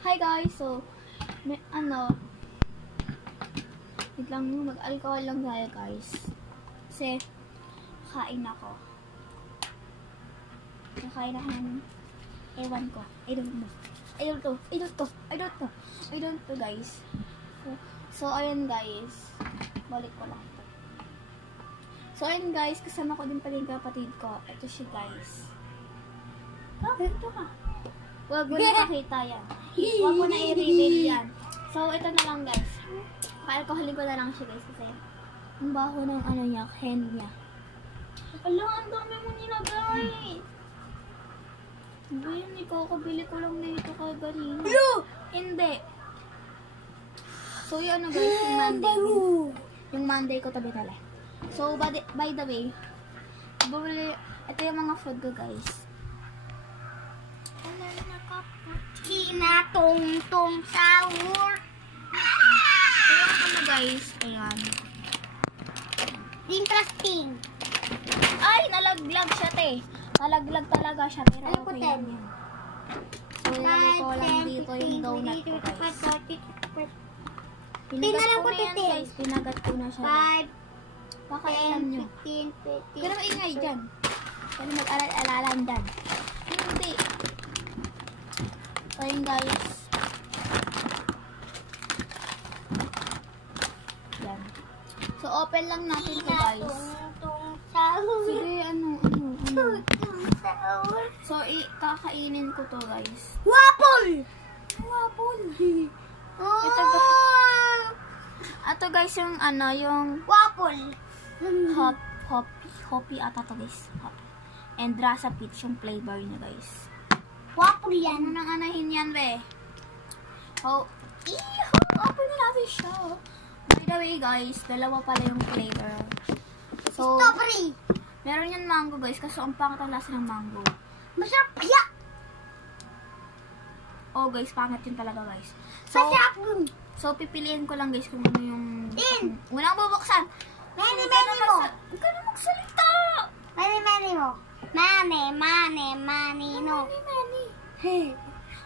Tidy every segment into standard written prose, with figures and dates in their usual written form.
Hi guys, so wait lang, mag-alcohol lang tayo guys. Kasi kain ako. Nakain ako ng ewan ko. I don't know guys. So ayun guys. Balik ko lang ito. So ayun guys, kasama ko din pala yung kapatid ko. Ito siya guys. Ito ka. Huwag mo na makita yan. Huwag mo na i-reveal yan. So ito na lang guys. Pa-alcoholin ko na lang siya guys kasi ang baho ng ano niya, hand niya. Ala, ang dami mo nilagay. Ba yun, ikakabili ko lang na ito kaganina. Hindi. So yun ano guys, yung Monday. Yung Monday ko tabi tala. So by the way, ito yung mga food ko guys. Kinatong sahur. Ayan ano guys, ayan. Interesting. Ay, nalaglag siya te. Nalaglag talaga siya. Pero Ano po, okay Ten? lang yan. So, ilagay ko lang dito yung donut ko guys. Pinagat ko na yan guys. Pinagat ko na siya. 5, Baka alam nyo. 10, 15, 20. Huwag na maingay dyan. Huwag na mag-alalan dyan. Hindi. So, yun guys. Yan. So, open lang natin ito guys. Kinatong sahur. Sige, ano. Sahur. So, kakainin ko to guys. Waffle! Waffle. Ito Ito guys, yung ano, yung waffle. hoppy ata to guys. Hoppy. And rasa peach yung flavor niya guys. Waffle Ano yan. nang anahin yan, be? Oh, open na natin siya. By the way, guys, dalawa pala yung flavor. So, Strawberry. meron yan mango, guys, kasi ang pangit ang lasa ng mango. Masarap kaya. Oh, guys, pangit yun talaga, guys. Masarap dun. So, pipiliin ko lang, guys, kung ano yung... In. Unang bubuksan. Mani mo. Huwag ka na magsalita. Mani mo. Mani no. Mani. Hey.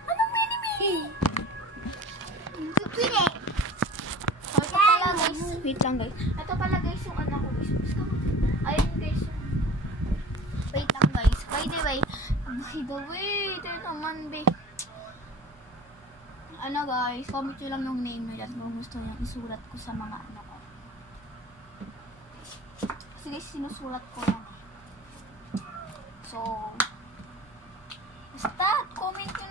Anong mani? Pili. So, ito pala, guys. Wait lang, guys. Ito pala, guys, yung anak ko, guys. Ayun, guys. Wait lang, guys. By the way, ito naman, be. Ano, guys, comment nyo lang yung name nyo dyan kung gusto nyo isulat ko sa mga anak ko. Kasi, guys, sinusulat ko lang. So, basta, comment nyo